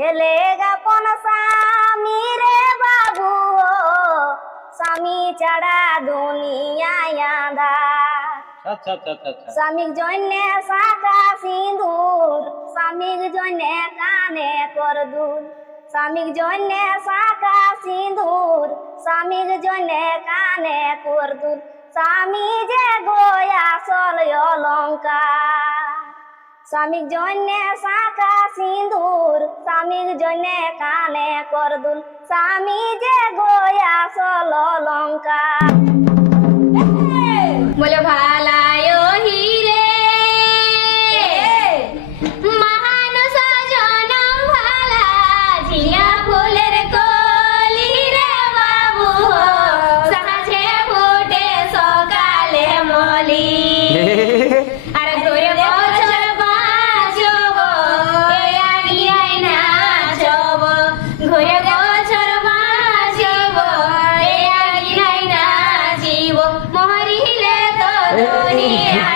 খেলেগা কোন স্বামী রে বাবু স্বামী ছাড়া দুনিয়ায় আঁধার। আচ্ছা আচ্ছা আচ্ছা আচ্ছা স্বামীর জন্যে শাখা সিঁদুর, স্বামীর জন্যে কানে করদুল। স্বামীর জন্যে শাখা সিঁদুর, স্বামীর জন্যে কানে করদুল। স্বামী যে গোয়া আসল অলঙ্কার। স্বামীর জন্যে শাখা সিঁদুর, স্বামীর জন্যে কানে করদুল। স্বামী যে গোয়া আসল অলঙ্কার। বলে ভালায় হিরে মানুষ জনম ভালা ঝিয়া ফুলের কলি রে বাবু সাঁঝে ফুটে সকালে মলি। আরে তোরে বছর বাঁচব আইয়াই নাচব, ঘুরে বছর বাঁচব আইয়াই নাচিব, মরিলে তো দুনিয়া